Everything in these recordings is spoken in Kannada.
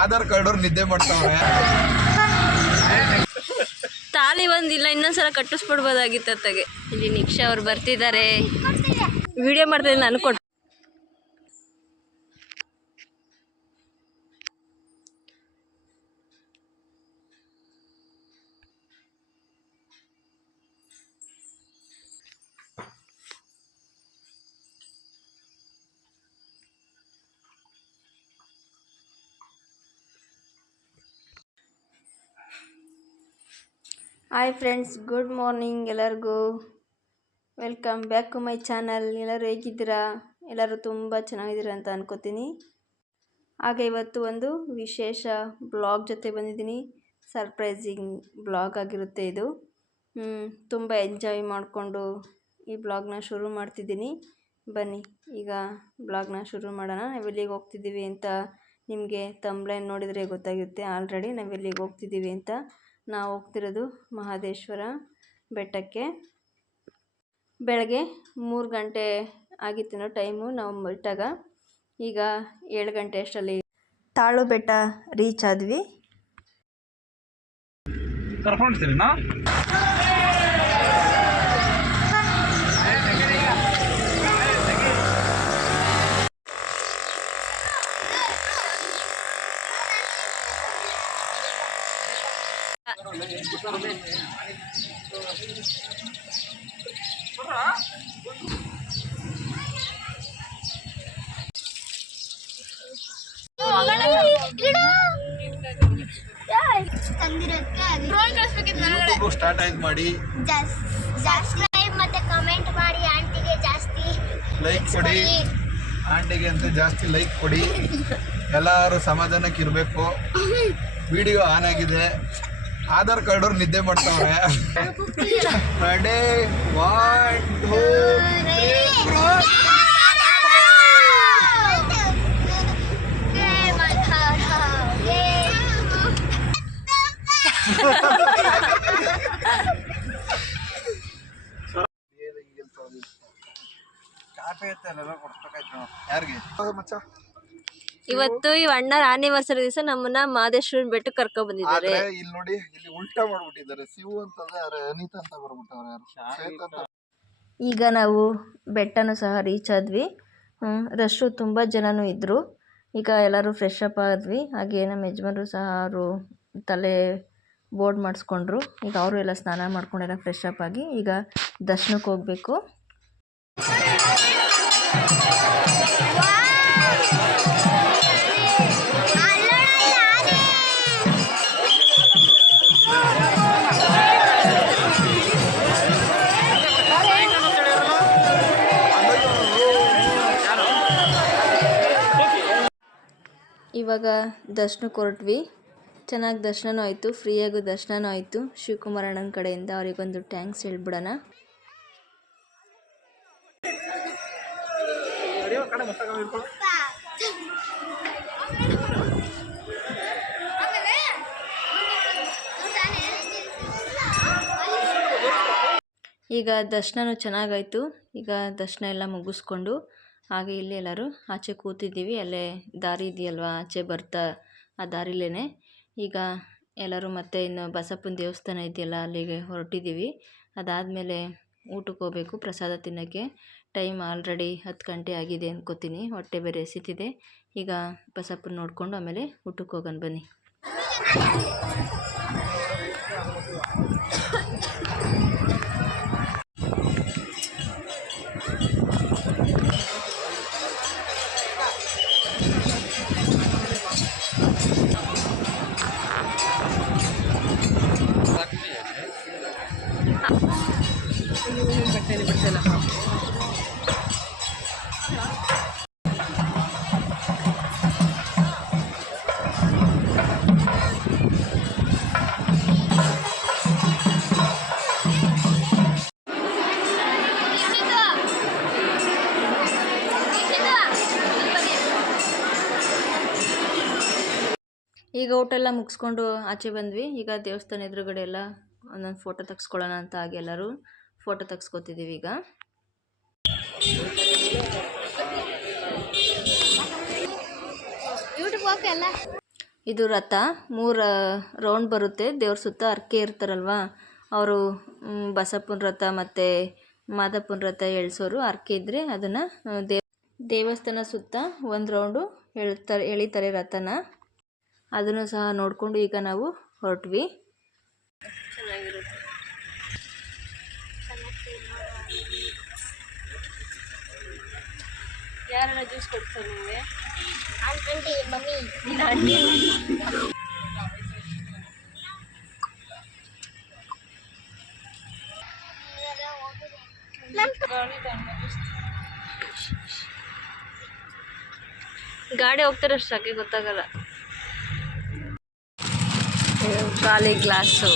ಆಧಾರ್ ಕಾರ್ಡ್ ಅವ್ರು ನಿದ್ದೆ ಮಾಡ್ತಾವ್ರೆ. ತಾಲಿ ಒಂದಿಲ್ಲ, ಇನ್ನೊಂದ್ಸಲ ಕಟ್ಟಿಸ್ಬಿಡ್ಬೋದಾಗಿತ್ತು ಅತ್ತಗೆ. ಇಲ್ಲಿ ನಿಕ್ಷಾ ಅವ್ರು ಬರ್ತಿದ್ದಾರೆ, ವಿಡಿಯೋ ಮಾಡ್ತಿದ್ದೀನಿ ನಾನು ಕೊಟ್ಟು. ಹಾಯ್ ಫ್ರೆಂಡ್ಸ್, ಗುಡ್ ಮಾರ್ನಿಂಗ್ ಎಲ್ಲರಿಗೂ. Welcome back to my channel. ಎಲ್ಲರೂ ಹೇಗಿದ್ದೀರಾ? ಎಲ್ಲರೂ ತುಂಬ ಚೆನ್ನಾಗಿದ್ದೀರಾ ಅಂತ ಅನ್ಕೋತೀನಿ. ಹಾಗೆ ಇವತ್ತು ಒಂದು ವಿಶೇಷ ಬ್ಲಾಗ್ ಜೊತೆ ಬಂದಿದ್ದೀನಿ. ಸರ್ಪ್ರೈಸಿಂಗ್ ಬ್ಲಾಗ್ ಆಗಿರುತ್ತೆ ಇದು. ತುಂಬ ಎಂಜಾಯ್ ಮಾಡಿಕೊಂಡು ಈ ಬ್ಲಾಗ್ನ ಶುರು ಮಾಡ್ತಿದ್ದೀನಿ. ಬನ್ನಿ ಈಗ ಬ್ಲಾಗ್ನ ಶುರು ಮಾಡೋಣ. ನಾವೆಲ್ಲಿಗೆ ಹೋಗ್ತಿದ್ದೀವಿ ಅಂತ ನಿಮಗೆ ತಮ್ಲೈನ್ ನೋಡಿದರೆ ಗೊತ್ತಾಗುತ್ತೆ ಆಲ್ರೆಡಿ ನಾವೆಲ್ಲಿಗೆ ಹೋಗ್ತಿದ್ದೀವಿ ಅಂತ. ನಾವು ಹೋಗ್ತಿರೋದು ಮಹದೇಶ್ವರ ಬೆಟ್ಟಕ್ಕೆ. ಬೆಳಗ್ಗೆ 3 ಗಂಟೆ ಆಗಿತ್ತು ಟೈಮು ನಾವು ಬಿಟ್ಟಾಗ. ಈಗ 7 ಗಂಟೆ ಅಷ್ಟರಲ್ಲಿ ತಾಳು ಬೆಟ್ಟ ರೀಚ್ ಆದ್ವಿ. ಸ್ಟಾರ್ಟ್ ಆಯ್ತು ಮಾಡಿ, ಸಬ್ಸ್ಕ್ರೈಬ್ ಮತ್ತೆ ಕಮೆಂಟ್ ಮಾಡಿ, ಆಂಟಿಗೆ ಜಾಸ್ತಿ ಲೈಕ್ ಕೊಡಿ. ಆಂಟಿಗೆ ಅಂತ ಜಾಸ್ತಿ ಲೈಕ್ ಕೊಡಿ. ಎಲ್ಲರೂ ಸಮಾಧಾನಕ್ಕೆ ಇರಬೇಕು. ವಿಡಿಯೋ ಆನ್ ಆಗಿದೆ. ಆಧಾರ್ ಕಾರ್ಡ್ ಅವ್ರು ನಿದ್ದೆ ಮಾಡ್ತಾವ್ರೆ. ರೆಡಿ 1 2 3 ಇವತ್ತು ಈ ಅಣ್ಣರ ಆನಿವರ್ಸರಿ ದಿವಸ ನಮ್ಮನ್ನ ಮಹದೇಶ್ವರ ಬೆಟ್ಟಕ್ಕೆ ಕರ್ಕೊಂಡ್ ಬಂದಿದ್ದಾರೆ. ಇಲ್ಲಿ ನೋಡಿ, ಇಲ್ಲಿ ಉಲ್ಟಾ ಮಾಡ್ಬಿಟ್ಟಿದ್ದಾರೆ. ಶಿವು ಅಂತಂದ್ರೆ ಅನಿತಾ ಅಂತ ಬರ್ಬಿಟ್ಟವ್ರೆ. ಈಗ ನಾವು ಬೆಟ್ಟನೂ ಸಹ ರೀಚ್ ಆದ್ವಿ. ರಶ್ಶು ತುಂಬ ಜನನೂ ಇದ್ದರು. ಈಗ ಎಲ್ಲರೂ ಫ್ರೆಶ್ ಅಪ್ ಆದ್ವಿ. ಹಾಗೆ ನಮ್ಮ ಯಜಮಾನರು ಸಹ ಅವರು ತಲೆ ಬೋರ್ಡ್ ಮಾಡಿಸ್ಕೊಂಡ್ರು. ಈಗ ಅವರು ಎಲ್ಲ ಸ್ನಾನ ಮಾಡ್ಕೊಂಡೆಲ್ಲ ಫ್ರೆಶ್ ಅಪ್ ಆಗಿ ಈಗ ದರ್ಶನಕ್ಕೆ ಹೋಗಬೇಕು. ಇವಾಗ ದರ್ಶನಕ್ಕೆ ಹೊರಟ್ವಿ. ಚೆನ್ನಾಗಿ ದರ್ಶನನೂ ಆಯಿತು, ಫ್ರೀಯಾಗೂ ದರ್ಶನನೂ ಆಯಿತು. ಶಿವಕುಮಾರ್ ಅಣ್ಣನ ಕಡೆಯಿಂದ ಅವರಿಗೊಂದು ಥ್ಯಾಂಕ್ಸ್ ಹೇಳ್ಬಿಡೋಣ. ಈಗ ದರ್ಶನನೂ ಚೆನ್ನಾಗಾಯಿತು. ಈಗ ದರ್ಶನ ಎಲ್ಲ ಮುಗಿಸ್ಕೊಂಡು ಹಾಗೆ ಇಲ್ಲಿ ಎಲ್ಲರೂ ಆಚೆ ಕೂತಿದ್ದೀವಿ. ಅಲ್ಲೇ ದಾರಿ ಇದೆಯಲ್ವ, ಆಚೆ ಬರ್ತಾ ಆ ದಾರಿಲೇ ಈಗ ಎಲ್ಲರೂ ಮತ್ತೆ ಇನ್ನು ಬಸಪ್ಪನ ದೇವಸ್ಥಾನ ಇದೆಯಲ್ಲ ಅಲ್ಲಿಗೆ ಹೊರಟಿದ್ದೀವಿ. ಅದಾದಮೇಲೆ ಊಟಕ್ಕೆ ಹೋಗಬೇಕು, ಪ್ರಸಾದ ತಿನ್ನೋಕ್ಕೆ. ಟೈಮ್ ಆಲ್ರೆಡಿ 10 ಗಂಟೆ ಆಗಿದೆ ಅನ್ಕೋತೀನಿ. ಹೊಟ್ಟೆ ಬೇರೆ ಎಸಿತಿದೆ. ಈಗ ಬಸಪ್ಪನ ನೋಡಿಕೊಂಡು ಆಮೇಲೆ ಊಟಕ್ಕೆ ಹೋಗೋಣ ಬನ್ನಿ. ಈಗ ಊಟ ಎಲ್ಲ ಮುಗಿಸ್ಕೊಂಡು ಆಚೆ ಬಂದ್ವಿ. ಈಗ ದೇವಸ್ಥಾನ ಎದುರುಗಡೆ ಎಲ್ಲ ಒಂದೊಂದು ಫೋಟೋ ತೆಗೆಸ್ಕೊಳ್ಳೋಣ ಅಂತ ಹಾಗೆ ಎಲ್ಲರೂ ಫೋಟೋ ತೆಗೆಸ್ಕೊತಿದ್ದೀವಿ. ಈಗ ಇದು ರಥ 3 ರೌಂಡ್ ಬರುತ್ತೆ. ದೇವ್ರ ಸುತ್ತ ಹರಕೆ ಇರ್ತಾರಲ್ವ ಅವರು ಬಸಪ್ಪನ ರಥ ಮತ್ತು ಮಾದಪ್ಪನ ರಥ ಎಳ್ಸೋರು. ಹರಕೆ ಇದ್ದರೆ ಅದನ್ನು ದೇವಸ್ಥಾನ ಸುತ್ತ 1 ರೌಂಡು ಎಳಿತಾರೆ ರಥನ. ಅದನ್ನು ಸಹ ನೋಡಿಕೊಂಡು ಈಗ ನಾವು ಹೊರಟ್ವಿ. ಚೆನ್ನಾಗಿರುತ್ತೆ. ಯಾರನ್ನ ಜ್ಯೂಸ್ ಕೊಡ್ತಾರೆ ನಿಮಗೆ? ಆಂಟಿ ಮಮ್ಮಿ ನಿನ್ನ ಆಂಟಿ. ಗಾಡಿ ಹೋಗ್ತಾರೆ ಅಷ್ಟು ಸಾಕೆ ಗೊತ್ತಾಗಲ್ಲ. ಖಾಲಿ ಗ್ಲಾಸು.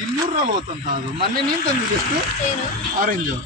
240 ಅಂತ ಅದು. ಮೊನ್ನೆ ನೀನು ತಂದಿದ್ದು ಎಷ್ಟು? ಏನು ಆರೆಂಜು.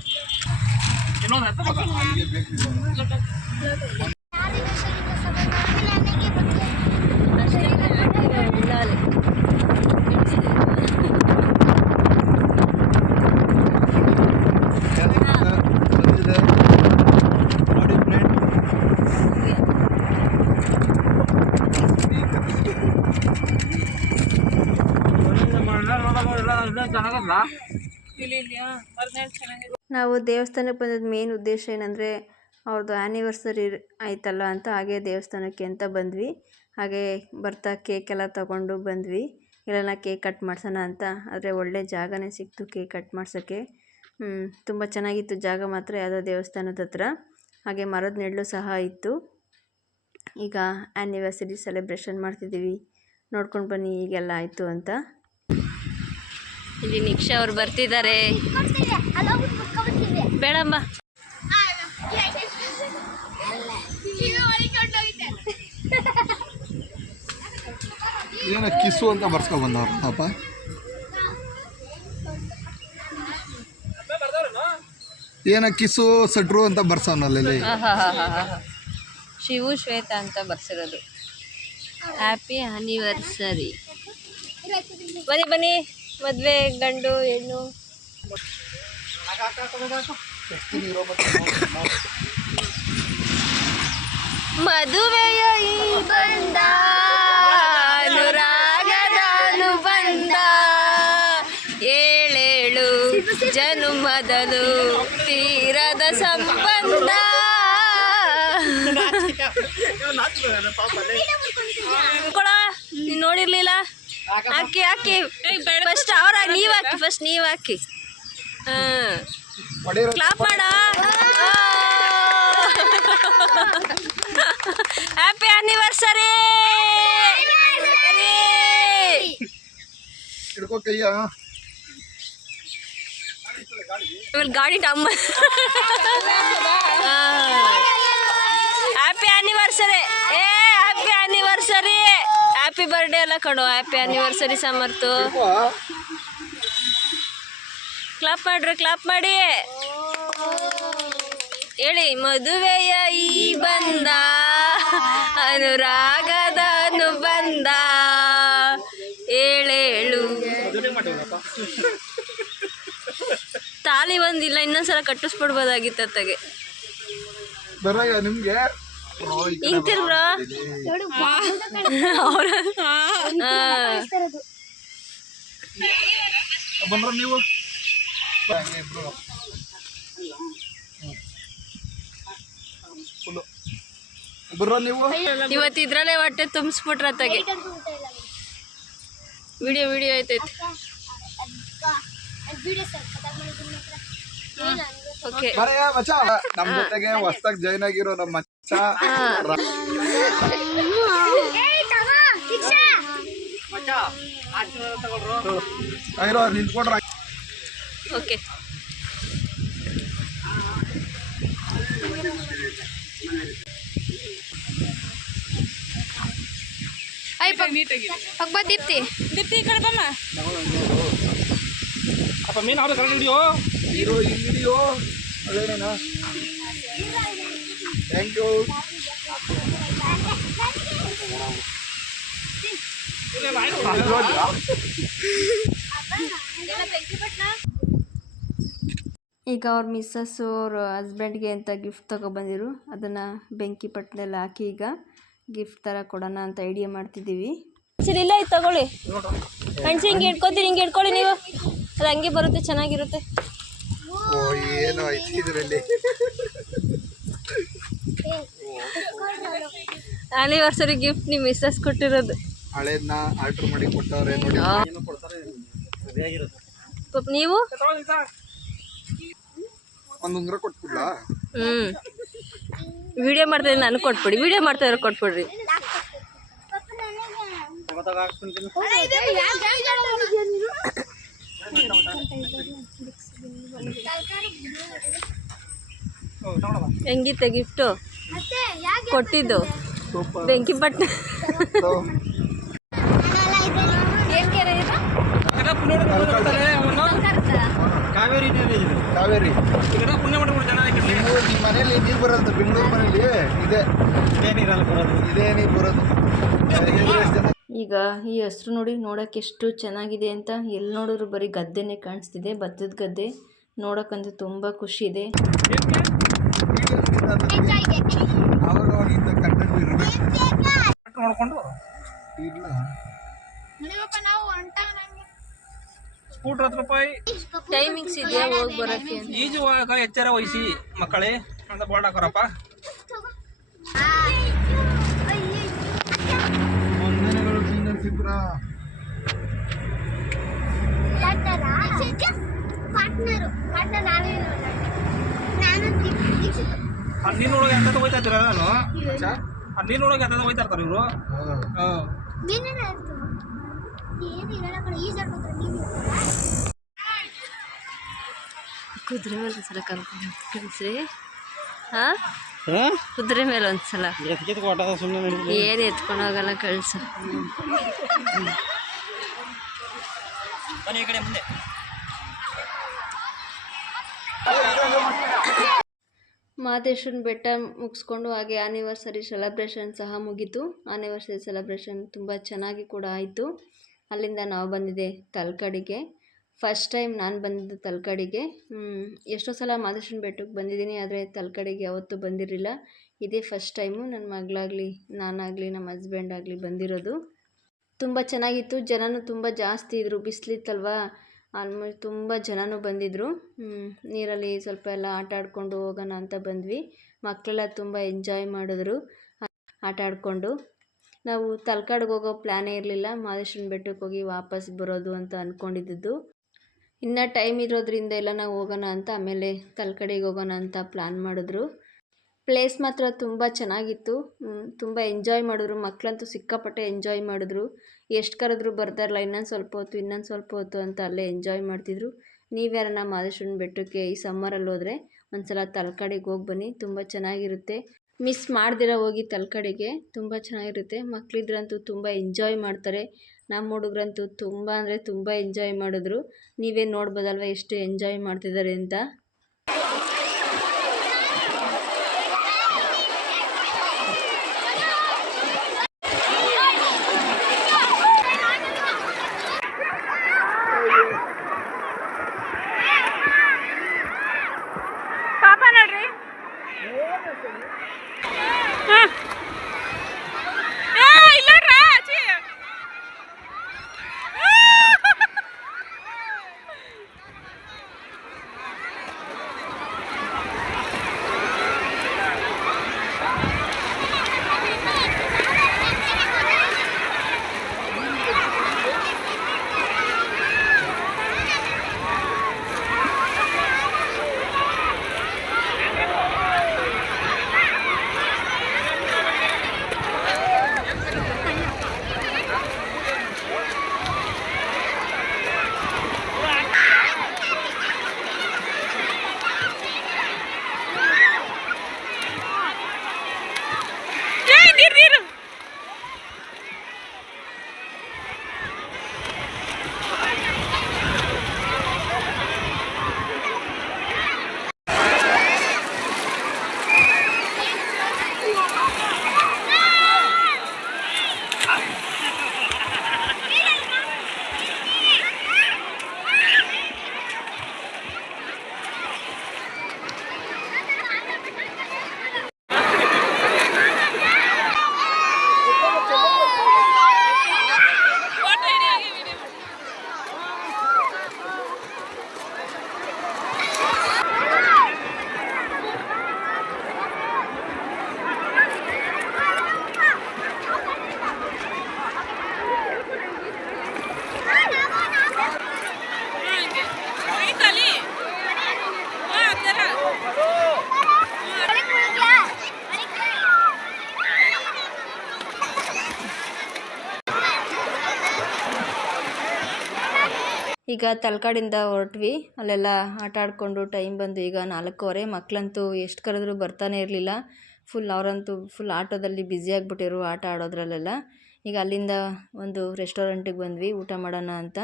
ನಾವು ದೇವಸ್ಥಾನಕ್ಕೆ ಬಂದದ್ದು ಮೇನ್ ಉದ್ದೇಶ ಏನಂದರೆ ಅವ್ರದ್ದು ಆ್ಯನಿವರ್ಸರಿ ಆಯ್ತಲ್ಲ ಅಂತ ಹಾಗೆ ದೇವಸ್ಥಾನಕ್ಕೆ ಅಂತ ಬಂದ್ವಿ. ಹಾಗೆ ಬರ್ತಾ ಕೇಕೆಲ್ಲ ತಗೊಂಡು ಬಂದ್ವಿ. ಇಲ್ಲೆಲ್ಲ ಕೇಕ್ ಕಟ್ ಮಾಡ್ಸೋಣ ಅಂತ. ಆದರೆ ಒಳ್ಳೆ ಜಾಗನೇ ಸಿಕ್ತು ಕೇಕ್ ಕಟ್ ಮಾಡ್ಸೋಕ್ಕೆ. ತುಂಬ ಚೆನ್ನಾಗಿತ್ತು ಜಾಗ ಮಾತ್ರ, ಯಾವುದೋ ದೇವಸ್ಥಾನದ ಹತ್ರ. ಹಾಗೆ ಮರದ ನೆರಳು ಸಹ ಇತ್ತು. ಈಗ ಆ್ಯನಿವರ್ಸರಿ ಸೆಲೆಬ್ರೇಷನ್ ಮಾಡ್ತಿದ್ದೀವಿ. ನೋಡ್ಕೊಂಡು ಬನ್ನಿ ಈಗೆಲ್ಲ ಆಯಿತು ಅಂತ. ಇಲ್ಲಿ ನಿಕ್ಷಾ ಅವ್ರು ಬರ್ತಿದ್ದಾರೆ. ಬೇಡಮ್ಮ. ಏನ ಕಿಸ್ಸು ಅಂತ ಬರ್ಸ್ಕೊ ಬಂದವ್ರು ಪಾಪ. ಏನ ಕಿಸ್ಸು ಸಟ್ರು ಅಂತ ಬರ್ಸವನಲ್ಲಿ. ಶಿವು ಶ್ವೇತಾ ಅಂತ ಬರ್ಸಿರೋದು. Happy anniversary. ಬನ್ನಿ ಬನ್ನಿ, ಮದುವೆ ಗಂಡು ಹೆಣ್ಣು. ಮದುವೆಯ ಈ ಬಂದ ಅನುರಾಗದ ಅನುಬಂಧ, ಏಳೇಳು ಜನುಮದಲು ತೀರದ ಸಂಬಂಧ. ನೀನು ನೋಡಿರ್ಲಿಲ್ಲ? ಹಾಕಿ ಹಾಕಿ ಫಸ್ಟ್ ಅವ್ರ ನೀವು ಹಾಕಿ, ಫಸ್ಟ್ ನೀವು ಹಾಕಿ. ಕ್ಲಾಪ್ ಮಾಡ. Happy anniversary. ಗಾಡಿ ಟಮ್ಮ. Happy anniversary. Happy anniversary. Happy birthday ಎಲ್ಲ ಕಣೋ. Happy anniversary Samarth. ಕ್ಲಾಪ್ ಮಾಡ್ರಿ, ಕ್ಲಾಪ್ ಮಾಡಿ ಹೇಳಿ. ಮದುವೆಯ ಈ ಬಂದ ಅನುರಾಗದ ಅನುಬಂಧ, ಏಳೇಳು. ತಾಲಿ ಒಂದಿಲ್ಲ, ಇನ್ನೊಂದ್ಸಲ ಕಟ್ಟಿಸ್ಬಿಡ್ಬೋದಾಗಿತ್ತು ಅತ್ತಗೆ. ನಿಮ್ಗೆ ಹಿಂಗ್ತಿರ್ ಬ್ರೋ. ಬಂದ್ರ ನೀವು ಬರ್ರ ನೀವು ಇವತ್ತು ಇದ್ರಲ್ಲೇ ಹೊಟ್ಟೆ ತುಂಬಿಸ್ಬಿಟ್ರ ಅತ್ತಗೆ. ವಿಡಿಯೋ ಐತೈತೆ. ಓಕೆ ಮಚ್ಚ, ನಮ್ ಜೊತೆಗೆ ಹೊಸ್ದಾಗಿ ಜಾಯ್ನ್ ಆಗಿರೋ ನಮ್ಮ ಮಚ್ಚ ನಿಂತ್ಕೊಂಡ್ರ. ಓಕೆ ಅಪ್ಪ ದೀಪ್ತಿ ಈ ಕಡೆ ಬಮ್ಮ. ಅಪ್ಪ ಮೀನು ಅವ್ರ ಕರೆಕ್ಟ್ ಹಿಡಿಯೋ. ಹಿಡಿಯೋ ಅದೇನೇನಾ. Thank you. ಈಗ ಅವ್ರ ಮಿಸ್ಸಸ್ಸು ಅವ್ರ ಹಸ್ಬೆಂಡ್ಗೆ ಅಂತ ಗಿಫ್ಟ್ ತೊಗೊಬಂದಿರು. ಅದನ್ನು ಬೆಂಕಿ ಪಟ್ಟಣದಲ್ಲಿ ಹಾಕಿ ಈಗ ಗಿಫ್ಟ್ ಥರ ಕೊಡೋಣ ಅಂತ ಐಡಿಯಾ ಮಾಡ್ತಿದ್ದೀವಿ. ಸರಿ ಇಲ್ಲ ಇದು ತಗೊಳ್ಳಿ ಹಣ್ಸಿ, ಹಿಂಗೆ ಇಟ್ಕೊತೀರಿ, ಹಿಂಗೆ ಇಟ್ಕೊಳ್ಳಿ ನೀವು, ಅದು ಹಂಗೆ ಬರುತ್ತೆ, ಚೆನ್ನಾಗಿರುತ್ತೆ. ಓ ಏನೋ ಐತಿ ಇದರಲ್ಲಿ. ಆನಿವರ್ಸರಿ ಗಿಫ್ಟ್ ನಿಮ್ಮ ಮಿಸ್ಸಸ್ ಕೊಟ್ಟಿರೋದು. ಹಳೇದನ್ನ ಆರ್ಡರ್ ಮಾಡಿ ಕೊಟ್ಟವ್ರೆ ನೋಡಿ. ಪಾಪ ನೀವು ಒಂದು ಉಂಗುರ ಕೊಟ್ಬಿಡ್ಲಾ? ವಿಡಿಯೋ ಮಾಡ್ತಾಯಿದ್ರೆ ನಾನು ಕೊಟ್ಬಿಡಿ, ವಿಡಿಯೋ ಮಾಡ್ತಾಯಿದ್ರೆ ಕೊಟ್ಬಿಡ್ರಿ. ಹೆಂಗಿತ್ತೆ ಗಿಫ್ಟು ಕೊಟ್ಟಿದ್ದು? ಬೆಂಕಿ ಪಟ್ಟಣ ಕಾವೇರಿ ನಿಮ್ಮ ಮನೇಲಿ ನೀರು ಬರೋದು, ಬೆಂಗಳೂರು ಮನೇಲಿ ಇದೇ ನೀರು ಬರೋದು. ಈಗ ಈ ಹಸ್ರು ನೋಡಿ, ನೋಡೋಕೆ ಎಷ್ಟು ಚೆನ್ನಾಗಿದೆ ಅಂತ. ಎಲ್ಲಿ ನೋಡಿದ್ರು ಬರೀ ಗದ್ದೆನೇ ಕಾಣಿಸ್ತಿದೆ, ಭತ್ತದ ಗದ್ದೆ. ನೋಡೋಕ್ಕಂತೂ ತುಂಬ ಖುಷಿ ಇದೆ. ಸ್ಕೂಟರ್ 10 ರೂಪಾಯಿ ಟೈಮಿಂಗ್ಸ್ ಇದೆಯಾ ಹೋಗಿ ಬರೋಕ್ಕೆ? ಈಜುವಾಗ ಎಚ್ಚರ ವಹಿಸಿ ಮಕ್ಕಳೇ ಅಂತ ಬೋರ್ಡ್ ಹಾಕೋರಪ್ಪ. ನೀನೊಳಗೆ ಎಂತ ಹೋಯ್ತಾ ಇದ್ದೀರ? ನಾನು ನೀನೊಳಗೆ ಎಂತ ಹೋಯ್ತಾ ಇರ್ತಾರೆ ಇವರು. ಕುದುರೆ ಮೇಲೆ ಒಂದ್ಸಲ ಕಳಿಸ್ರಿ. ಹಾಂ, ಕುದುರೆ ಮೇಲೆ ಒಂದ್ಸಲ ಏನು ಎತ್ಕೊಂಡು ಹೋಗಲ್ಲ, ಕಳಿಸು. ಮಹದೇಶ್ವರನ ಬೆಟ್ಟ ಮುಗಿಸ್ಕೊಂಡು ಹಾಗೆ ಆನಿವರ್ಸರಿ ಸೆಲೆಬ್ರೇಷನ್ ಸಹ ಮುಗೀತು. ಆನಿವರ್ಸರಿ ಸೆಲೆಬ್ರೇಷನ್ ತುಂಬ ಚೆನ್ನಾಗಿ ಕೂಡ ಆಯಿತು. ಅಲ್ಲಿಂದ ನಾವು ಬಂದಿದ್ದೆ ತಲಕಾಡಿಗೆ. ಫಸ್ಟ್ ಟೈಮ್ ನಾನು ಬಂದಿದ್ದು ತಲಕಾಡಿಗೆ. ಎಷ್ಟೋ ಸಲ ಮಹದೇಶ್ವರನ ಬೆಟ್ಟಕ್ಕೆ ಬಂದಿದ್ದೀನಿ, ಆದರೆ ತಲಕಾಡಿಗೆ ಯಾವತ್ತೂ ಬಂದಿರಲಿಲ್ಲ. ಇದೇ ಫಸ್ಟ್ ಟೈಮು ನನ್ನ ಮಗಳಾಗಲಿ, ನಾನಾಗಲಿ, ನಮ್ಮ ಹಸ್ಬೆಂಡ್ ಆಗಲಿ ಬಂದಿರೋದು. ತುಂಬ ಚೆನ್ನಾಗಿತ್ತು. ಜನನೂ ತುಂಬ ಜಾಸ್ತಿ ಇದ್ದರು, ಬಿಸಿಲಿತ್ತಲ್ವ, ಆಲ್ಮೋಸ್ಟ್ ತುಂಬ ಜನನೂ ಬಂದಿದ್ದರು. ನೀರಲ್ಲಿ ಸ್ವಲ್ಪ ಎಲ್ಲ ಆಟ ಆಡಿಕೊಂಡು ಹೋಗೋಣ ಅಂತ ಬಂದ್ವಿ. ಮಕ್ಕಳೆಲ್ಲ ತುಂಬ ಎಂಜಾಯ್ ಮಾಡಿದ್ರು ಆಟ ಆಡಿಕೊಂಡು. ನಾವು ತಲಕಾಡಿಗೆ ಹೋಗೋ ಪ್ಲ್ಯಾನೇ ಇರಲಿಲ್ಲ, ಮಹದೇಶ್ವರನ ಬೆಟ್ಟಕ್ಕೆ ಹೋಗಿ ವಾಪಸ್ ಬರೋದು ಅಂತ ಅಂದ್ಕೊಂಡಿದ್ದು. ಇನ್ನು ಟೈಮ್ ಇರೋದ್ರಿಂದ ಎಲ್ಲ ನಾವು ಹೋಗೋಣ ಅಂತ, ಆಮೇಲೆ ತಲಕಾಡಿಗೆ ಹೋಗೋಣ ಅಂತ ಪ್ಲ್ಯಾನ್ ಮಾಡಿದ್ರು. ಪ್ಲೇಸ್ ಮಾತ್ರ ತುಂಬ ಚೆನ್ನಾಗಿತ್ತು, ತುಂಬ ಎಂಜಾಯ್ ಮಾಡಿದ್ರು. ಮಕ್ಕಳಂತೂ ಸಿಕ್ಕಾಪಟ್ಟೆ ಎಂಜಾಯ್ ಮಾಡಿದ್ರು. ಎಷ್ಟು ಕರೆದ್ರೂ ಬರ್ತಾರಲ್ಲ, ಇನ್ನೊಂದು ಸ್ವಲ್ಪ ಹೊತ್ತು ಅಂತ ಅಲ್ಲೇ ಎಂಜಾಯ್ ಮಾಡ್ತಿದ್ರು. ನೀವ್ಯಾರನ್ನ ಮಹದೇಶ್ವರನ ಬೆಟ್ಟಕ್ಕೆ ಈ ಸಮ್ಮರಲ್ಲಿ ಹೋದರೆ ಒಂದ್ಸಲ ತಲಕಾಡಿಗೆ ಹೋಗಿ ಬನ್ನಿ, ತುಂಬ ಚೆನ್ನಾಗಿರುತ್ತೆ. ಮಿಸ್ ಮಾಡ್ದಿರ ಹೋಗಿ ತಲಕಾಡಿಗೆ, ತುಂಬ ಚೆನ್ನಾಗಿರುತ್ತೆ. ಮಕ್ಕಳಿದ್ರಂತೂ ತುಂಬ ಎಂಜಾಯ್ ಮಾಡ್ತಾರೆ. ನಮ್ಮ ಹುಡುಗರಂತೂ ತುಂಬ ಅಂದರೆ ತುಂಬ ಎಂಜಾಯ್ ಮಾಡಿದ್ರು. ನೀವೇ ನೋಡ್ಬೋದಲ್ವ ಎಷ್ಟು ಎಂಜಾಯ್ ಮಾಡ್ತಿದ್ದಾರೆ ಅಂತ. ಈಗ ತಲಕಾಡಿಂದ ಹೊರಟ್ವಿ. ಅಲ್ಲೆಲ್ಲ ಆಟ ಆಡಿಕೊಂಡು ಟೈಮ್ ಬಂದು ಈಗ 4:15. ಮಕ್ಕಳಂತೂ ಎಷ್ಟು ಕರೆದ್ರೂ ಬರ್ತಾನೆ ಇರಲಿಲ್ಲ. ಅವರಂತೂ ಫುಲ್ ಆಟೋದಲ್ಲಿ ಬ್ಯುಸಿ ಆಗಿಬಿಟ್ಟಿರು ಆಟ ಆಡೋದ್ರಲ್ಲೆಲ್ಲ. ಈಗ ಅಲ್ಲಿಂದ ಒಂದು ರೆಸ್ಟೋರೆಂಟಿಗೆ ಬಂದ್ವಿ ಊಟ ಮಾಡೋಣ ಅಂತ.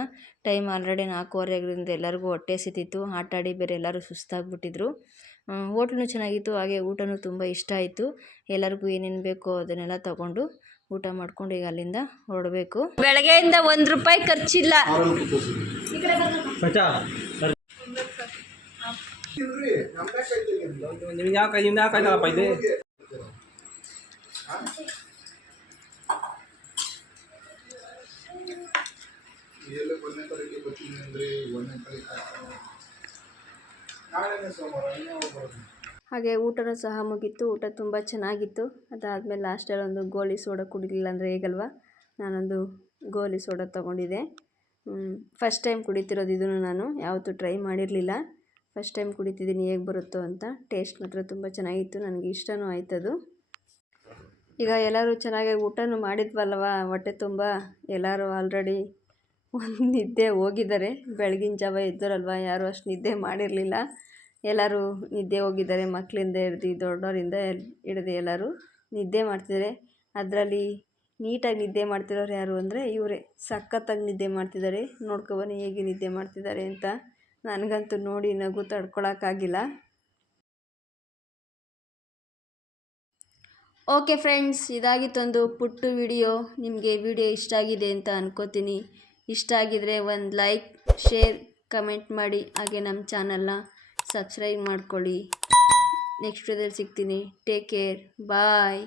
ಟೈಮ್ ಆಲ್ರೆಡಿ 4:15 ಆಗಿರೋದ್ರಿಂದ ಎಲ್ಲರಿಗೂ ಹೊಟ್ಟೆ ಹಸಿತಿತ್ತು. ಆಟ ಆಡಿ ಬೇರೆ ಎಲ್ಲರೂ ಸುಸ್ತಾಗ್ಬಿಟ್ಟಿದ್ರು. ಹೋಟ್ಲೂ ಚೆನ್ನಾಗಿತ್ತು, ಹಾಗೆ ಊಟನೂ ತುಂಬ ಇಷ್ಟ ಆಯಿತು. ಎಲ್ಲರಿಗೂ ಏನೇನು ಬೇಕೋ ಅದನ್ನೆಲ್ಲ ತಗೊಂಡು ಊಟ ಮಾಡ್ಕೊಂಡು ಈಗ ಅಲ್ಲಿಂದ ಹೊರಡಬೇಕು. ಬೆಳಗ್ಗೆಯಿಂದ ₹1 ಖರ್ಚಿಲ್ಲ. ನಿಮ್ಗೆ ಯಾವ ಕಾಯ್ತಾರಪ್ಪ ಇದೆ. ಹಾಗೆ ಊಟನೂ ಸಹ ಮುಗೀತು. ಊಟ ತುಂಬ ಚೆನ್ನಾಗಿತ್ತು. ಅದಾದಮೇಲೆ ಲಾಸ್ಟಲ್ಲಿ ಒಂದು ಗೋಲಿ ಸೋಡಾ ಕುಡಿಲಿಲ್ಲ ಅಂದರೆ ಹೇಗಲ್ವಾ, ನಾನೊಂದು ಗೋಲಿ ಸೋಡಾ ತೊಗೊಂಡಿದ್ದೆ. ಫಸ್ಟ್ ಟೈಮ್ ಕುಡಿತಿರೋದು ಇದನ್ನು. ನಾನು ಯಾವತ್ತೂ ಟ್ರೈ ಮಾಡಿರಲಿಲ್ಲ, ಫಸ್ಟ್ ಟೈಮ್ ಕುಡಿತಿದ್ದೀನಿ ಹೇಗೆ ಬರುತ್ತೋ ಅಂತ. ಟೇಸ್ಟ್ ಮಾತ್ರ ತುಂಬ ಚೆನ್ನಾಗಿತ್ತು, ನನಗೆ ಇಷ್ಟನೂ ಆಯ್ತದು. ಈಗ ಎಲ್ಲರೂ ಚೆನ್ನಾಗಿ ಊಟನೂ ಮಾಡಿದ್ವಲ್ವ, ಹೊಟ್ಟೆ ತುಂಬ. ಎಲ್ಲರೂ ಆಲ್ರೆಡಿ ಒಂದು ನಿದ್ದೆ ಹೋಗಿದ್ದಾರೆ. ಬೆಳಗಿನ ಜಾವ ಎದ್ದರಲ್ವ, ಯಾರೂ ಅಷ್ಟು ನಿದ್ದೆ ಮಾಡಿರಲಿಲ್ಲ. ಎಲ್ಲರೂ ನಿದ್ದೆ ಹೋಗಿದ್ದಾರೆ. ಮಕ್ಕಳಿಂದ ಹಿಡ್ದು ದೊಡ್ಡವರಿಂದ ಹಿಡ್ದು ಎಲ್ಲರೂ ನಿದ್ದೆ ಮಾಡ್ತಿದ್ದಾರೆ. ಅದರಲ್ಲಿ ನೀಟಾಗಿ ನಿದ್ದೆ ಮಾಡ್ತಿರೋರು ಯಾರು ಅಂದರೆ ಇವರೇ. ಸಖತ್ತಾಗಿ ನಿದ್ದೆ ಮಾಡ್ತಿದ್ದಾರೆ. ನೋಡ್ಕೊಬನ್ನಿ ಹೇಗೆ ನಿದ್ದೆ ಮಾಡ್ತಿದ್ದಾರೆ ಅಂತ. ನನಗಂತೂ ನೋಡಿ ನಗು ತಡ್ಕೊಳಕ್ಕಾಗಿಲ್ಲ. ಓಕೆ ಫ್ರೆಂಡ್ಸ್, ಇದಾಗಿತ್ತೊಂದು ಪುಟ್ಟು ವಿಡಿಯೋ. ನಿಮಗೆ ವಿಡಿಯೋ ಇಷ್ಟ ಆಗಿದೆ ಅಂತ ಅನ್ಕೋತೀನಿ. ಇಷ್ಟ ಆಗಿದರೆ ಒಂದು ಲೈಕ್, ಶೇರ್, ಕಮೆಂಟ್ ಮಾಡಿ. ಹಾಗೆ ನಮ್ಮ ಚಾನಲ್ನ ಸಬ್ಸ್ಕ್ರೈಬ್ ಮಾಡ್ಕೊಳ್ಳಿ. ನೆಕ್ಸ್ಟ್ ವಿಡಿಯೋದಲ್ಲಿ ಸಿಗ್ತೀನಿ. ಟೇಕ್ ಕೇರ್, ಬಾಯ್.